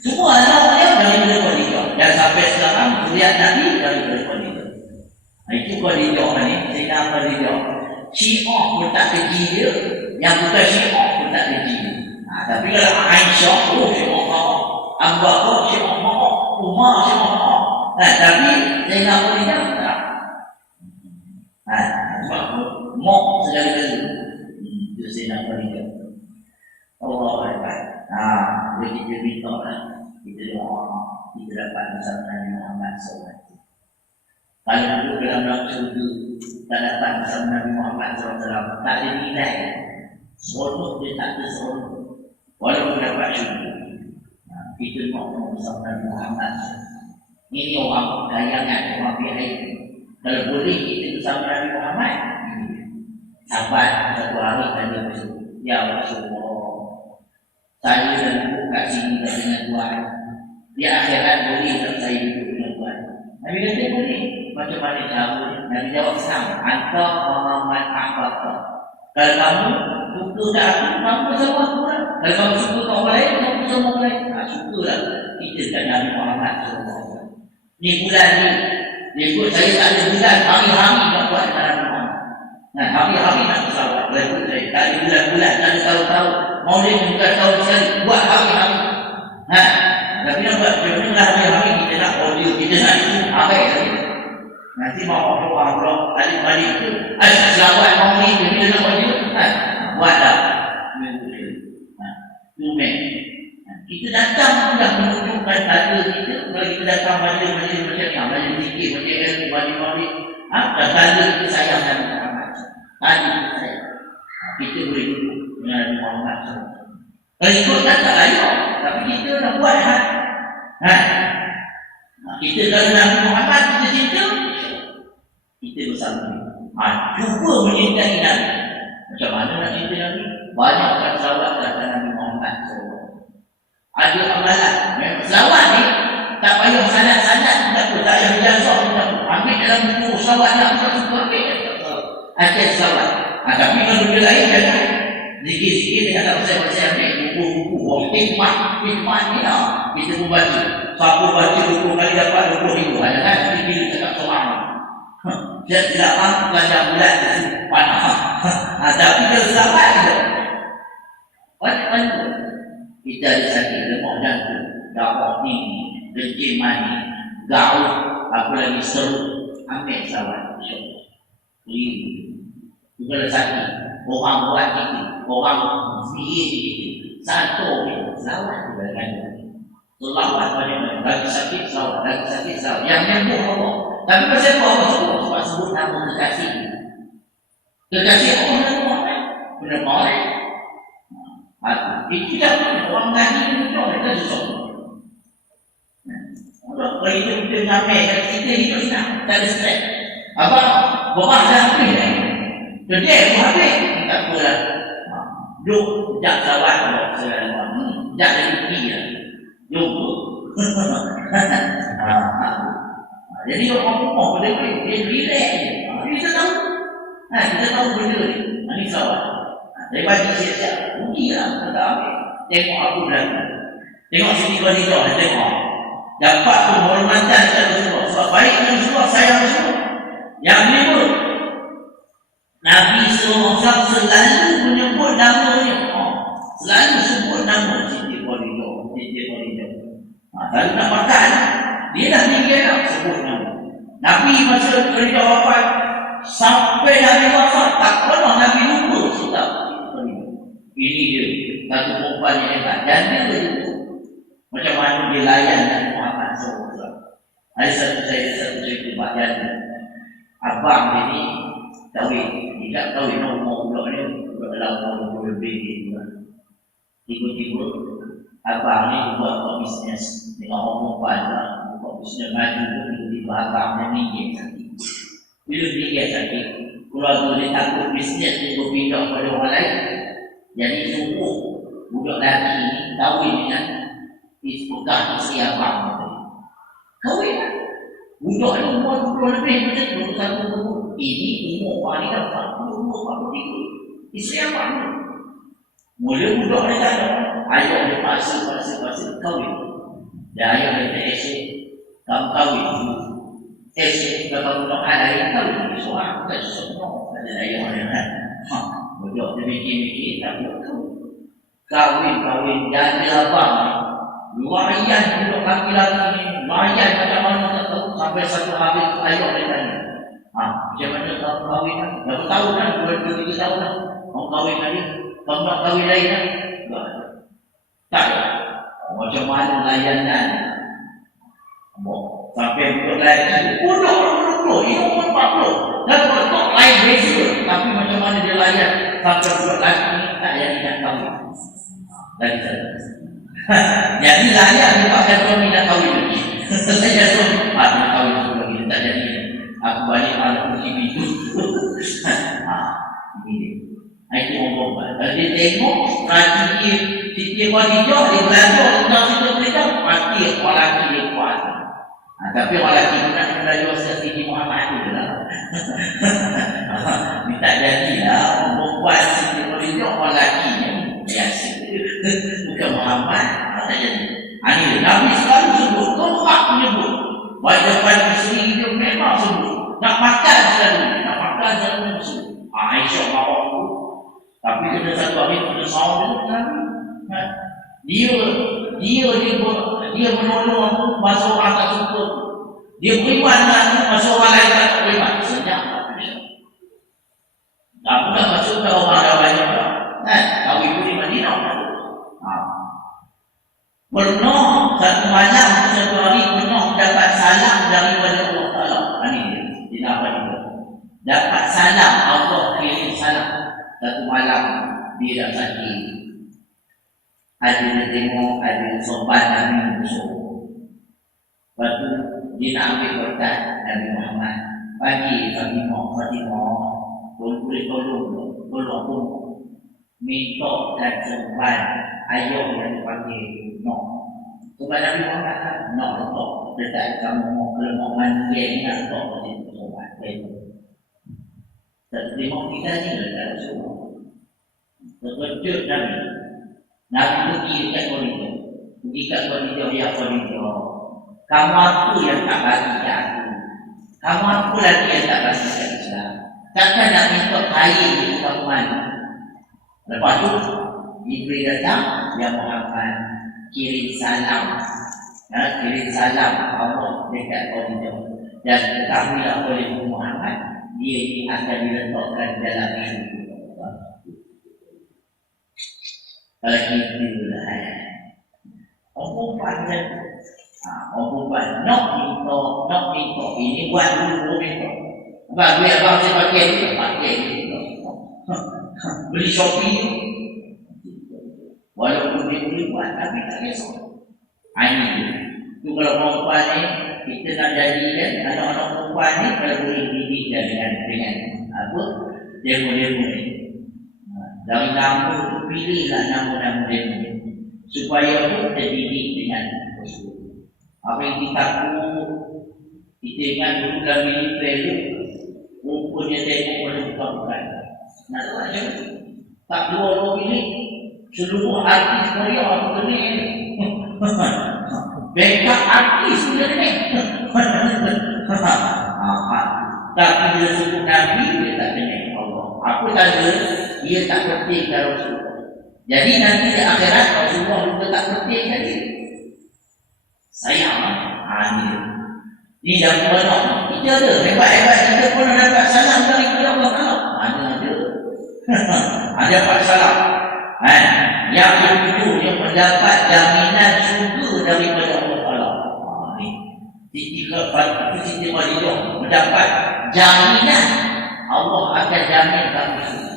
Semua anak-anak daripada Khadijah. Dan sampai sekarang lihat Nabi daripada Khadijah. Itu Khadijah ni, Sayyidina Khadijah. Syiah pun tak keji dia, yang bukan Syiah pun tak keji dia. Tapi kalau Aisyah, Syiah Abu Bakar, Syiah Umar, Syiah. Tapi Sayyidina Khadijah tak. Sebab mok segala-gala. Itu Sayyidina Khadijah. Allah Akbar. Jadi kita minta lah. Kita doa, kita dapat bersama Nabi Muhammad SAW. Kalau duduk dalam surga, tak dapat bersama Nabi Muhammad SAW, tak ada nilai. Seronok dia tak ada seronok. Walaupun dapat syurga, kita mahu bersama Nabi Muhammad SAW. Ini orang kayangan, orang biaya. Kalau boleh kita bersama Nabi Muhammad, sahabat satu hari tadi masuk. Ya Rasulullah, saya dan ibu kat sini dengan Tuhan. Di akhirat boleh tak saya duduk dengan Tuhan? Nabi kata boleh. Macam mana cara? Nabi jawab sama. Anta Muhammad Ahbabta. Kalau kamu suka kat aku, kamu bersama aku lah. Kalau kamu suka kau orang lain, kamu sama orang lain. Syukurlah kita tak Nabi Muhammad SAW. Ni bulan ni, dia ikut saya tak ada bulan, hari-hari nak buat dengan Nabi Muhammad. Nah, hari-hari nak bersawat. Kalau ikut saya, tak ada bulan-bulan, tak ada tahun-tahun. Maulid bukan tahun sekali, buat hari-hari. Tapi nak buat macam mana hari-hari kita nak audio, kita nak itu, habis saja. Nanti mau Allah balik-balik itu, ada selawat Maulid, bila nak audio, buatlah. Kita datang sudah menunjukkan tanda kita. Kalau kita datang majlis-majlis macam ni, majlis zikir, majlis ilmu, majlis-majlis, dan tanda kita sayang Nabi Muhammad. Tanda kita sayang. Kita boleh duduk dengan Nabi Muhammad. Kalau ikut tak layak, tapi kita nak buat. Kita kalau Nabi Muhammad kita cinta, kita bersama dia. Cuba menyintai Nabi. Macam mana nak cinta Nabi? Banyakkan selawat kepada Nabi Muhammad SAW. Ada amalan. Selawat ni tak payah sanad-sanad, tak apa, tak payah berjazah, tak apa. Ambil dalam buku selawat ni, aku tak suka ambil. Akhir selawat. Tapi kalau benda lain, jangan. Zikir-zikir dengan tak pasal-pasal ambil buku-buku. Hikmat ni lah. Kita pun baca. Siapa baca 20 kali dapat 20 ribu. Jangan kita cakap seorang. Dia tidak mampu belanja bulan itu panah. Tapi kalau selawat kita. Banyak-banyak. Kita ada sakit lemak jantung, darah tinggi, kencing mani, gaul, apa lagi seru, ambil selawat. Juga sakit, orang buat kita, orang sihir kita, satu selawat juga kan. Selawat banyak-banyak, lagi sakit selawat, lagi sakit selawat. Yang nyembuh Allah. Tapi pasal apa sebut? Sebab sebut nama kekasih. Kekasih Allah benar-benar. Benar-benar. Itu tidak orang ngaji itu mereka susah. Kalau hidup kita sampai kita hidup senang, tak ada stres. Abang, bapak dah habis dah. Jadi aku habis, tak apalah. Duk, jak sawat kalau selama jak lagi pergi lah. Jumpa. Jadi orang rumah pada dia relax je. Kita tahu. Kita tahu benda ni. Ini sawat. Daripada siap-siap, rugilah, tak ambil. Tengok aku berlaku. Tengok sini Khadijah, tengok. Dapat penghormatan kepada Rasulullah. Sebab baik dengan Rasulullah, sayang Rasulullah. Yang kedua, Nabi SAW selalu menyebut namanya. Selalu sebut nama Siti Khadijah, Siti Khadijah. Lalu nak makan, dia dah tinggal nak sebut nama. Nabi masa Khadijah wafat, sampai Nabi wafat, tak pernah Nabi lupa sebab ini dia, satu perempuan yang hebat. Dan dia berhitung macam mana dia layan Nabi Muhammad SAW. Ada satu cerita Pak Jani. Abang dia ni kahwin. Dia tak kahwin umur budak ni. Budak dalam umur lebih gitu. Tiba-tiba abang ni buat bisnes dengan orang perempuan. Buat bisnes maju. Tiba-tiba abang dia minggir sakit. Bila minggir sakit, keluarga dia takut bisnes dia berpindah pada orang lain. Jadi suruh budak lelaki ni kahwin dengan bekas isteri abang. Kahwin lah. Budak ni umur 20 lebih macam 21 umur. Ini umur abang ni dah 40 umur 43. Isteri abang ni. Mula budak ni tak ada. Ayah dia paksa kahwin. Dan ayah dia kata esok kamu kahwin dulu. Esok kalau budak ada kahwin. Seorang bukan sesuatu. Ada ayah dia kan. Budak dia mikir-mikir tak buat kahwin jadi abang ni layan budak laki-laki ni, layan macam mana tak tahu. Sampai satu hari ayah dia tanya, macam mana kamu kahwin kan? Berapa tahun kan? 2-3 tahun kan? Kamu kahwin lagi? Kamu nak kahwin lain kan? Tak ada. Macam mana layanan? Sampai budak lelaki budak 20, ini umur 40. Dan budak lain beza. Tapi macam mana dia layan sampai budak lelaki ni tak jadi nak kahwin. Dari sana. Jadi layak dipaksa suami nak kahwin lagi. Saya suami nak kahwin lagi. Tak jadi. Aku balik anak musim itu. Ini. Itu ngomong. Kalau dia tengok strategi Siti Khadijah, dia belajar tentang Siti Khadijah, pasti orang lelaki dia kuat. Tapi orang lelaki nak belajar Siti Muhammad itu lah. Ini tak jadilah perempuan Siti Khadijah orang lelaki ni biasa. Bukan Muhammad. Ini Nabi selalu sebut, Tuhan menyebut. Baik depan isteri dia memang sebut. Nak makan selalu sebut. Aisyah bawa tu. Tapi kena satu hari kena sahur dia menolong aku masa orang tak suka. Dia beriman aku masa orang lain tak beriman. Senyap tak bisa. Tak pernah masuk ke orang dah banyak tak. Tahu ibu di Madinah. Pernah satu malam satu hari pernah dapat salam daripada Allah Ta'ala. Ini dia dapat juga. Dapat salam, Allah kirim salam. Satu malam dia dah sakit. Ada dia tengok, ada sobat Nabi musuh. Lepas tu dia nak ambil berkat Nabi Muhammad. Pagi Fatimah tolong pun minta dan sobat ayah yang dipanggil Nok. Sobat Nabi Muhammad kan Nok letak dekat kamu kalau mau mandi ingat letak pada situ sobat. Terima kita ni dekat semua. Terkejut Nabi pergi dekat koridor. Pergi kat koridor ya koridor. Kamu aku yang tak bagi kat aku. Kamu aku lagi yang tak bagi kat Islam. Takkan nak minta kain di kamu mana. Lepas tu Jibril datang, ya Muhammad kirim salam. Kirim salam Allah dekat koridor. Dan ketahuilah oleh Muhammad, dia ini akan diletakkan dalam syurga. Kalau itulah orang perempuan nak minta ini buat dulu minta. Bagi abang saya pakai beli Shopee walaupun dia boleh buat tapi tak kisah. Ini tu kalau perempuan ni kita nak jadikan anak-anak perempuan ni kalau boleh didik dengan apa demo ni. Dari nama itu pilihlah nama-nama demo supaya pun terdidik dengan Rasul. Apa yang kita takut, kita ingat dulu dalam militer itu rumputnya tengok pada bukan-bukan. Nak tahu macam tu? Tak dua ini seluruh artis Korea aku kena ni. Backup artis pun kena. Tapi bila sebut Nabi dia tak kena Allah. Apa tanda dia tak penting kalau Rasulullah. Jadi nanti di akhirat Rasulullah juga tak penting lagi. Sayang ini dah banyak. Kita ada hebat-hebat kita pun dapat salam daripada Allah Ta'ala. Ada dapat salam. Yang itu yang mendapat jaminan syurga daripada Allah Ta'ala. Siti Malidah mendapat jaminan Allah akan jamin kamu syurga.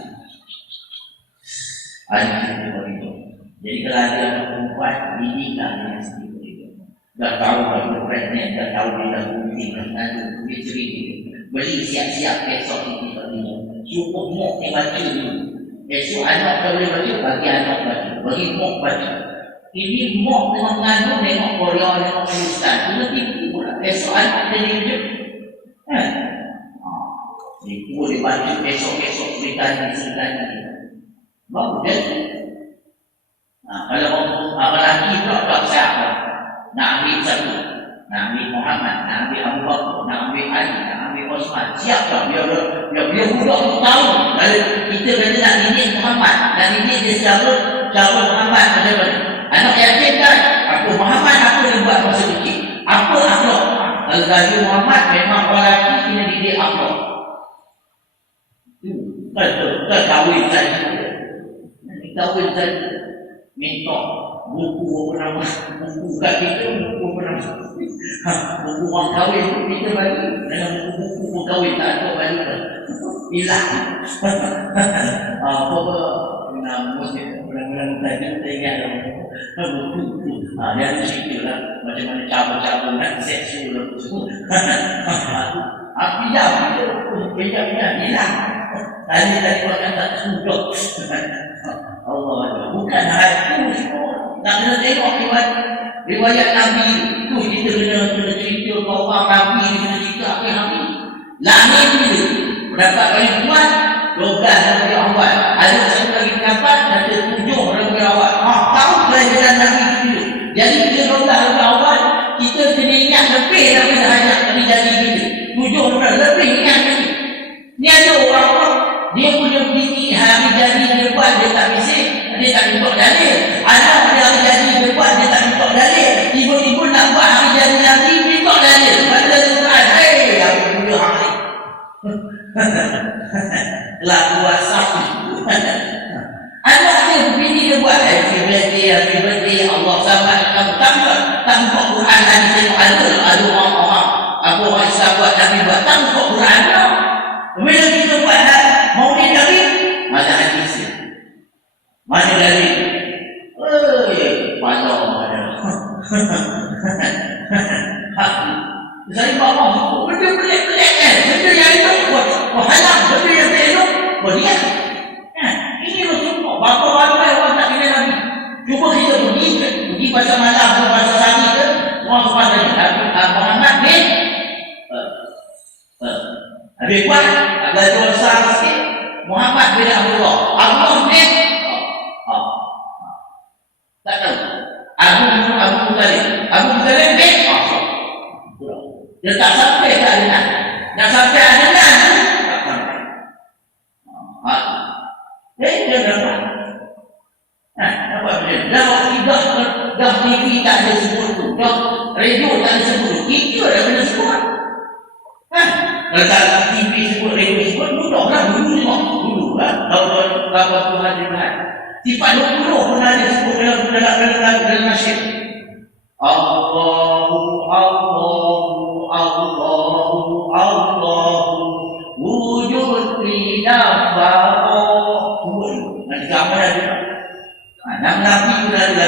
Jadi kalau ada anak perempuan didiklah dengan sendiri. Dah tahu kalau pregnant, dah tahu dia dah bumi, mengandung, dia cerita. Beli siap-siap besok ini cukup mok yang baca dulu. Besok anak tak boleh baca, bagi anak baca, bagi mok baca. Ini mok dengan mengandung, tengok Korea, tengok Hindustan. Itu tipu pula. Besok anak jadi hidup. Tipu dia baca besok-besok cerita ni. Bagus kan? Kalau orang lelaki pula tak siapa. Nak ambil satu, nak ambil Muhammad, nak ambil Abu Bakar, nak ambil Ali, nak ambil Osman. Siap tak? Biar budak tu tahu. Kalau kita kata nak didik Muhammad, nak didik dia siapa Muhammad macam mana? Anak yakin kan? Aku Muhammad apa dia buat masa kecil? Apa akhlak? Kalau tadi Muhammad memang orang lelaki kena didik akhlak. Kita kahwin saja. Kahwin saja. Minta buku apa nama buku kat kita buku apa nama buku orang kahwin tu kita bagi dalam buku kahwin tak ada bagi hilang apa nama orang-orang tadi kita ingat buku dia cerita lah macam mana cabang-cabang nak seksual pinjam hilang tadi orang tak sudah Allah bukan hati nak kena tengok riwayat Nabi tu kita kena cerita bahawa Nabi kena cerita apa Nabi langit ni berapa kali buat 12 lebih awal ada satu lagi pendapat ada 7 lebih awal jadi kita. 7 bulan lebih ingat ni. Ni ada orang dia punya bini hari jadi dia buat dia tak bising, dia tak minta dalil. Anak dia hari jadi dia buat dia tak minta dalil. Ibu-ibu nak buat hari jadi nanti minta dalil. Pada Quran, hei aku punya hari. Lagu WhatsApp. Anak dia bini dia buat happy birthday, Allah selamat kamu tanpa Quran lagi tengok ada orang-orang apa orang Islam buat Nabi buat tanpa Quran tau. Bila kita buat maulid lagi mana hadis mana dalil pandang mana saya bawa benda pelik-pelik benda yang elok buat halang benda yang tak elok buat dia ini semua berapa ramai orang tak kena Nabi. Cuba kita pergi pasal malam ke pasal sehari ke orang semua tadi Muhammad bin Habis buat agak besar sikit Muhammad bin Abdullah bin tak tahu Abu Muttalib bin dia tak sampai ke Adnan. Nak sampai Adnan dia dapat dapat dia dah TV tak ada sebut tu, dah radio tak ada sebut tu, kita dah kena sebut kalau tak TV sebut, radio sebut, mudahlah dulu lah kalau Tuhan dia sifat 20 pun ada sebut dalam nasyid Allahu wujud tidak nanti gambar ada nama Nabi pun ada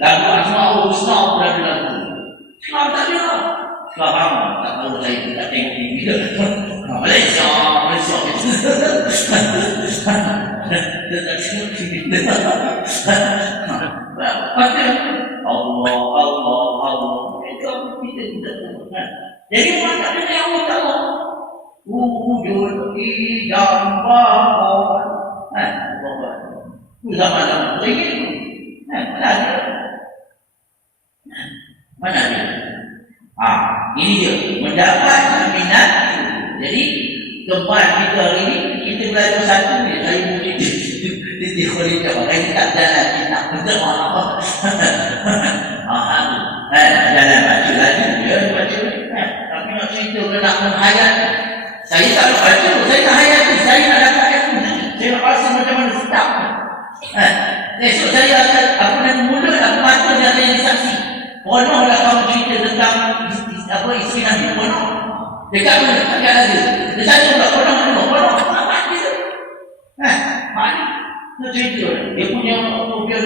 lagu Asma'ul Husna pun ada lagu Islam tak ada Islam tak tahu saya tak tengok TV Malaysia dia tak tengok TV Allah kita tidak tahu jadi orang tak ada yang Allah tahu wujud tidak zaman-zaman lagi mana dia ini dia mendapat jaminan. Jadi tempat kita hari ini kita belajar satu ni saya mungkin di khurija makanya tak jalan kita betul jalan baca lagi dia baca tapi nak cerita nak menghayat saya tak nak baca saya nak hayati saya nak dapat ilmu saya nak rasa macam mana sedap esok saya akan nanti mula aku baca dan saya disaksi bonohlah kamu cerita tentang isteri Nabi bonoh dekat mana tak ada dia saja pula bonoh apa dia mana nak cerita dia punya biar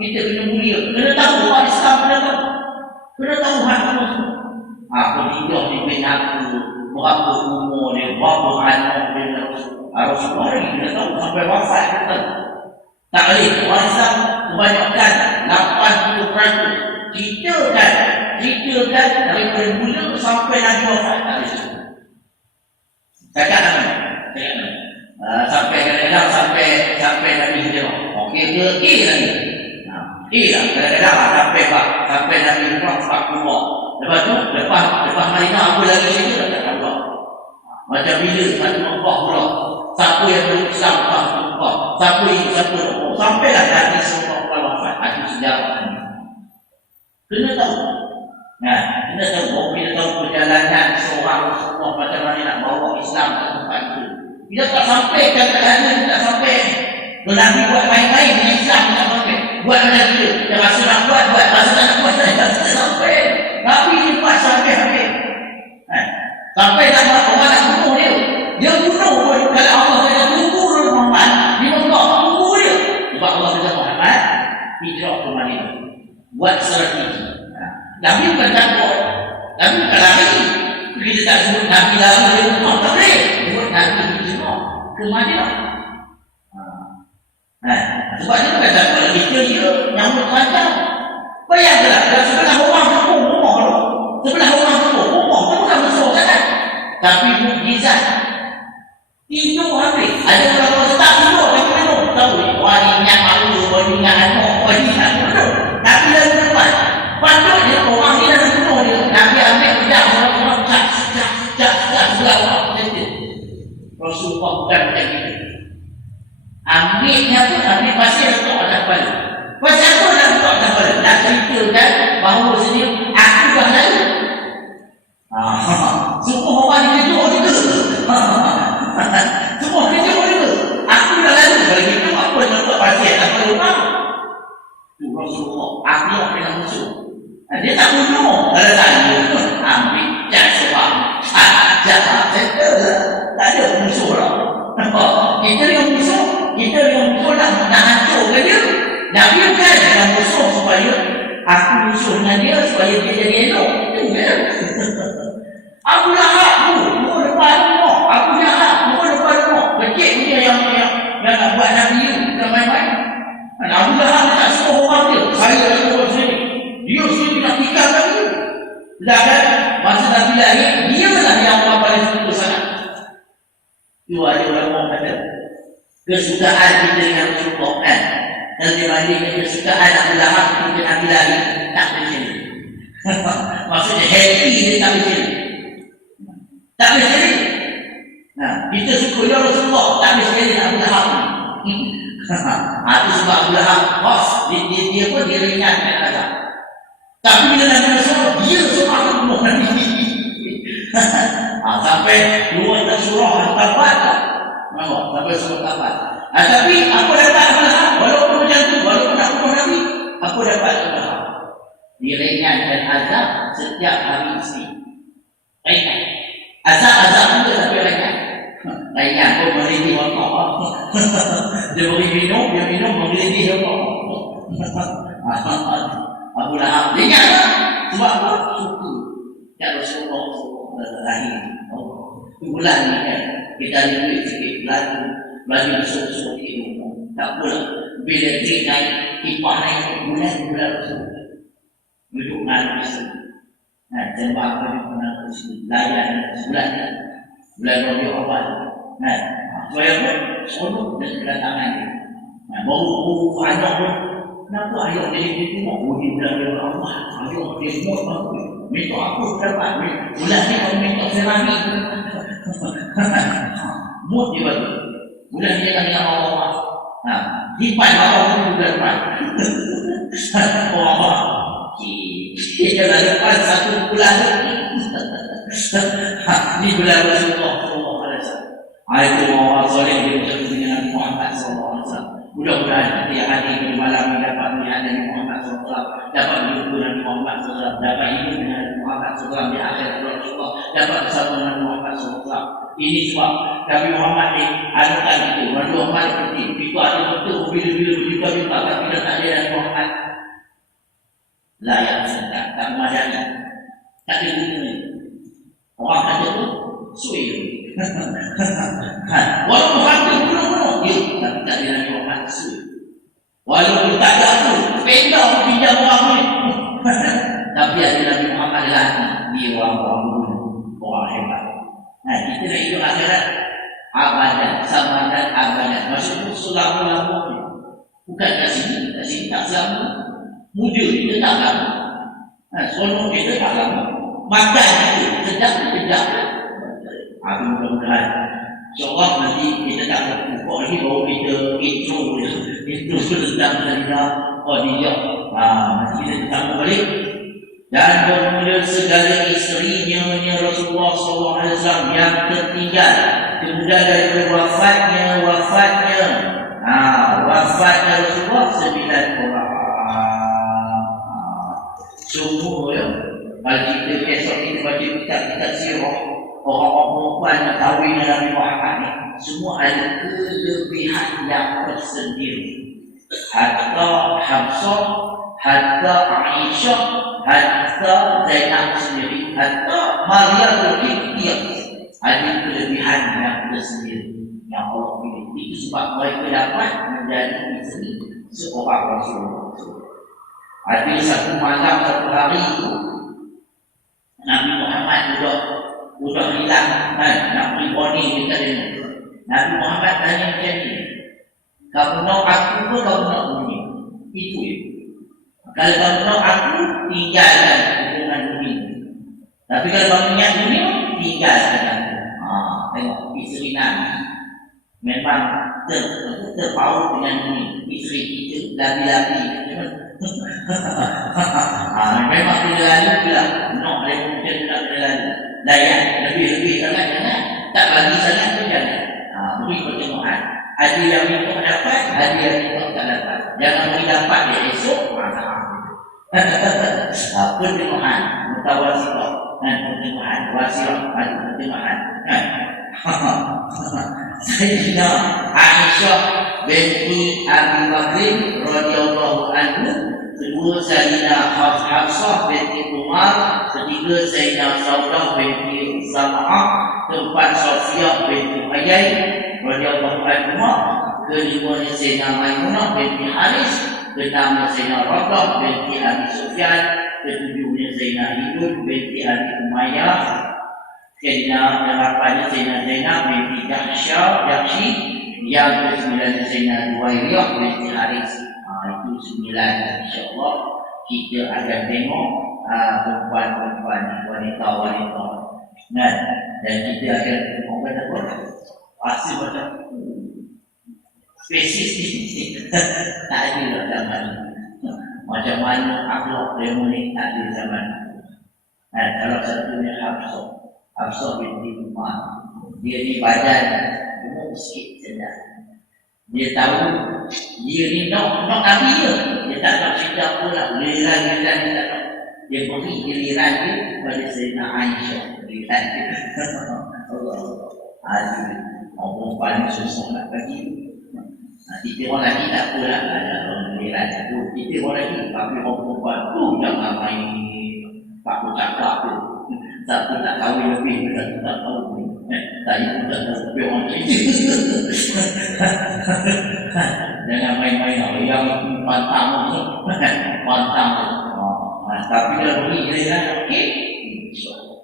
kita kena mulia kena tahu orang Islam kena tahu hak apa dia pimpin aku berapa umur dia berapa anak dia Rasulullah lagi kena tahu sampai wafat kita tak boleh orang Islam kebanyakan 80% ceritakan daripada mula sampai Nabi wafat tak boleh cakap apa sampai kadang-kadang sampai Nabi hijrah okey ke lagi lah kadang-kadang sampai Nabi wafat keluar lepas tu lepas Madinah apa lagi cerita tak tahu macam bila satu Allah pula siapa yang berislam siapa sampailah Nabi SAW wafat ada sejarah kena tahu kena tahu kita tahu perjalanan seorang Rasulullah macam mana nak bawa Islam ke tempat itu kita tak sampai kadang-kadang tak sampai Nabi buat main-main dengan Islam tak sampai buat macam kita yang rasa nak buat rasa tak nak buat tak sampai Nabi ni buat sampai habis sampai orang nak bunuh dia bunuh pun kalau Allah kata tunggu Muhammad di Mekah tunggu dia sebab Allah kata Muhammad hijrah ke Madinah buat strategi Nabi bukan takut Nabi bukan lari kita tak sebut Nabi lari dari rumah tak boleh sebut Nabi hijrah ke Madinah sebab dia bukan takut kita dia nyambut panjang bayangkanlah sebelah orang kampung rumah tu sebelah orang kampung rumah tu bukan besar sangat tapi mukjizat tidur habis ada orang tak tidur tapi minum tahu wah ni ingat malu wah ni ingat anak wah ni ingat minum tapi dalam depan panduk dia orang ni dalam minum dia Nabi ambil pedang Rasulullah bukan macam itu. Ambilnya pun ambil pasir letak atas kepala. Pasal apa nak letak atas kepala? Nak ceritakan bahawa sendiri aku dah lalu. Semua orang dikejut juga. Semua kejut juga. Aku dah lalu. Kalau gitu apa nak letak pasir atas kepala? Itu Rasulullah. Aku yang kena musuh. Dia tak bunuh. Kalau saya ambil jatuh. Jatuh. Tak ada musuh lah. Kita yang musuh. Kita yang musuh nak hancurkan dia. Nabi bukan dengan musuh supaya aku musuh dengan dia supaya dia jadi elok. Itu kan. Aku Lahab tu. Muka depan rumah. Aku Lahab. Muka depan rumah. Kecil punya yang nak buat Nabi tu. Bukan main-main. Abu Lahab tak suruh orang dia. Saya nak suruh sini. Dia sendiri nak tinggalkan dia. Dah kan? Masa Nabi lahir, dia lah yang orang paling suka sangat. Itu ada orang kata. Kesukaan kita dengan Rasulullah kan. Dan dibandingkan kesukaan Abu Lahab dengan Nabi lahir, tak macam ni. Maksudnya happy dia tak macam ni. Tak macam ni. Kita suka ya Rasulullah, tak macam ni Abu Lahab ni. Itu sebab Abu Lahab, dia pun dia ringankan azab. Tapi bila Nabi Rasul, dia semangat bunuh Nabi. Sampai dua surah Al-Tabat tak? Sampai surah Al-Tabat. Tapi apa dapat Abu Lahab? Walaupun macam tu, walaupun nak bunuh Nabi, apa dapat Abu Lahab? Diringankan azab setiap hari isteri. Ringan. Azab juga tapi ringan. Ringan pun melindih otak. Dia beri minum, dia minum melindih otak. Abu Lahab ringan lah. Sebab apa? Suka. Ya Rasulullah lahir. Bulan ni kan. Kita ada duit sikit. Belajar besok-besok kita. Tak apalah. Bila trik naik, kipah naik bulan Rasulullah. Duduk dengan Rasulullah. Jembah apa yang pernah Rasulullah. Layan sebulan. Bulan Rabiul Awal. Supaya apa? Seronok dan kedatangan dia. Baru anak pun. Kenapa ayah dia tengok? Dia bilang dia Allah. Ayah dia semua aku. Minta aku dapat. Bulan ni kamu minta seramik. Mood dia bagus. Bulan dia kan dengan Allah. Lipat Allah pun bulan depan. Allah. Dia dah lepas satu bulan. Ni bulan Rasulullah SAW. Itu orang soleh dia bertemu dengan Muhammad SAW. Mudah-mudahan setiap hari di malam ini dapat melihat Nabi Muhammad SAW, dapat berjumpa Nabi Muhammad SAW, dapat hidup dengan Nabi Muhammad SAW di akhirat Rasulullah, dapat bersama Nabi Muhammad SAW. Ini sebab Nabi Muhammad ni anukan itu. Nabi Muhammad penting. Itu ada betul bila-bila berjuta-juta tapi dah tak ada Nabi Muhammad. Layak singkat, tak memadani, tak ada guna. Orang kata tu suil. Walaupun harta bunuh-bunuh dia, tapi tak ada Nabi Muhammad suil. Walaupun tak ada tu, pendek pinjam orang ni. Tapi ada Nabi Muhammad lah. Dia orang-orang bunuh, orang hebat. Kita nak hidup akhirat abadan, samadan, abadan. Maksudnya selama-lama ni. Bukan kat sini tak selama. Muda kita tak lama. Seronok kita tak lama. Makan kita sedap. Mudah-mudahan InsyaAllah nanti kita tak berpukul lagi baru kita intro tentang cerita Khadijah. Nanti kita sambung balik. Dan bermula segala isterinya Rasulullah SAW yang tertinggal. Kemudian dari wafatnya Rasulullah 9 orang. Semua ya. Kalau kita esok kita baca kitab sirah, orang-orang perempuan yang kahwin dengan Nabi Muhammad ni semua ada kelebihan yang tersendiri. Hatta Hafsah, hatta Aisyah, hatta Zainab sendiri, hatta Maryam Al-Qibtiyah ada kelebihan yang tersendiri yang Allah pilih. Itu sebab mereka dapat menjadi isteri seorang Rasulullah. Ada satu malam, satu hari itu Nabi Muhammad sudah hilang nak beri warning dekat dia. Nabi Muhammad tanya macam ni, kamu nak aku ke kamu nak bumi? Itu ya. Kalau kamu nak aku, tinggalkan hubungan bumi. Tapi kalau kamu ingat dunia, tinggalkan aku. Tengok isteri Nabi memang terpaut dengan isteri kita lagi-lagi. Memang kita lalu lah, nak mungkin tak lalu layan lebih-lebih sangat jangan, tak lagi sangat pun jangan. Beri pertemuan. Ada yang minta dapat, ada yang minta tak dapat. Jangan beri dapat dia esok. Pertemuan, mutawasirah dan pertemuan, wasirah dan pertemuan. Sayyidina Aisyah binti Abi Bakr radhiyallahu anhu, kedua Sayyidina Hafsah binti Umar, ketiga Sayyidina Saudah binti Zam'ah, keempat Sofiyah binti Huyai radhiyallahu anha, kelimanya Sayyidina Maimunah binti Haris, keenamnya Sayyidina Rabah binti Abi Sufyan, ketujuhnya Sayyidina Hindun binti Abi Umayyah, Sayyidina delapannya Sayyidina Zainab binti Jahsy, yang kesembilannya Sayyidina Juwairiyah binti Haris. Itu 9, insyaAllah kita akan tengok perempuan-perempuan, wanita-wanita. Dan kita akan tengok apa? Pasti macam spesifik tak ada lah zaman. Macam mana akhlak demonik tak ada zaman. Kalau satunya Hafsah binti Umar, dia ni badan gemuk sikit sedap. Dia tahu dia ni nak Nabi dia tak nak cerita apa lah, giliran dia tak nak. Dia beri giliran dia kepada Sayyidina Aisyah, giliran dia. Perempuan ni susah nak bagi. Kita orang lagi tak apa lah, ada orang giliran tu. Kita orang lagi, tapi orang perempuan tu jangan main tak bercakap tu. Siapa tak kahwin lebih, kita tak tahu. Saya pun tak tahu lebih orang cerita. Jangan main-main yang pantang. Tapi kalau beri giliran, okey, insyaAllah.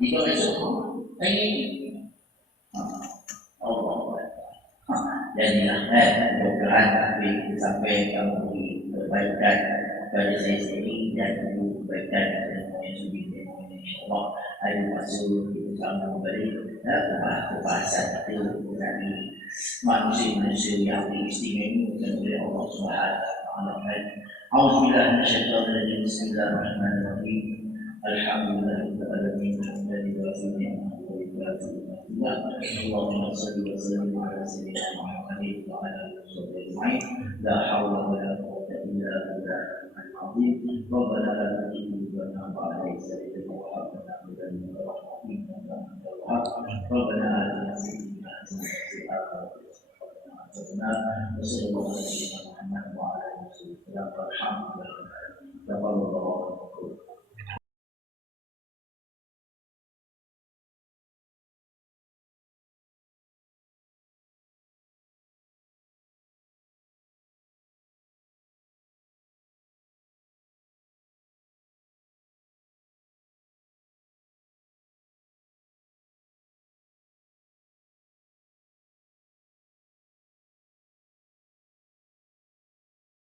Tiga esok, tanya ini. Allah. Jadilah, mudah-mudahan sampai kamu beri kebaikan kepada saya sendiri dan ibu kebaikan kepada semua yang sudi. InsyaAllah ada masa kita sambung balik pembahasan kita mengenai manusia-manusia yang diistimewakan oleh Allah SWT. A'udzubillahi minasyaitonir rajim. Bismillahirrahmanirrahim. Alhamdulillahirabbil alamin. Allahumma shalli wa sallim ala sayyidina Muhammadin wa ala alihi wasallam. La haula wa la quwwata illa billahil azim. Rabbana la tuzigh qulubana ba'da idh hadaytana wa hab lana min ladunka rahmatan innaka antal wahhab. Rabbana atina fid dunya hasanatan wa qina adzabannar. Wa sallallahu alaihi wa sallam wa ala alihi wasallam. Alhamdulillah.